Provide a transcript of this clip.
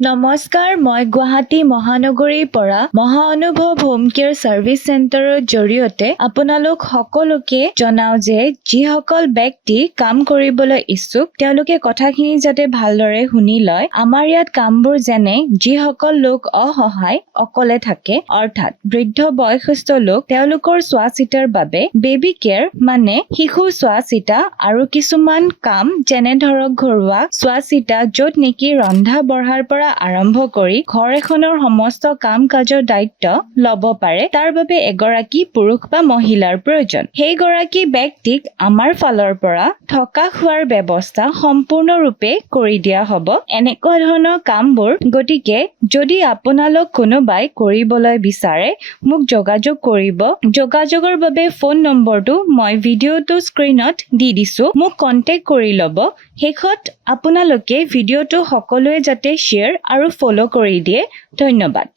নমস্কাৰ, মই গুৱাহাটী মহানগৰীৰ পৰা মহানুভৱ হোম কেয়াৰ সাৰ্ভিস চেণ্টাৰৰ জৰিয়তে আপোনালোক সকলোকে জনাও যে যিসকল ব্যক্তি কাম কৰিবলৈ ইচ্ছুক তেওঁলোকে কথাখিনি যাতে ভালদৰে শুনি লয়। আমাৰ ইয়াত কামবোৰ যেনে যিসকল লোক অসহায় অকলে থাকে অৰ্থাৎ বৃদ্ধ বয়সস্থ লোক তেওঁলোকৰ চোৱা চিতাৰ বাবে বেবী কেয়াৰ মানে শিশু চোৱা চিতা আৰু কিছুমান কাম যেনে ধৰক ঘৰুৱা চোৱা চিতা য'ত নেকি ৰন্ধা বঢ়াৰ পৰা আৰম্ভ কৰি ঘৰ এখনৰ সমস্ত কাম কাজৰ দায়িত্ব ল'ব পাৰে তাৰ বাবে এগৰাকী পুৰুষ বা মহিলাৰ প্ৰয়োজন। সেই গৰাকী ব্যক্তিক আমাৰ ফালৰ পৰা থকা খোৱাৰ ব্যৱস্থা সম্পূৰ্ণৰূপে কৰি দিয়া হ'ব এনেকুৱা ধৰণৰ কামবোৰ। গতিকে যদি আপোনালোক কোনোবাই কৰিবলৈ বিচাৰে মোক যোগাযোগ কৰিব। যোগাযোগৰ বাবে ফোন নম্বৰটো মই ভিডিঅ'টো স্ক্ৰীনত দি দিছো, মোক কন্টেক্ট কৰি ল'ব। শেষত আপোনালোকে ভিডিঅ'টো সকলোৱে যাতে শ্বেয়াৰ আৰু ফলো কৰি দিয়ে। ধন্যবাদ।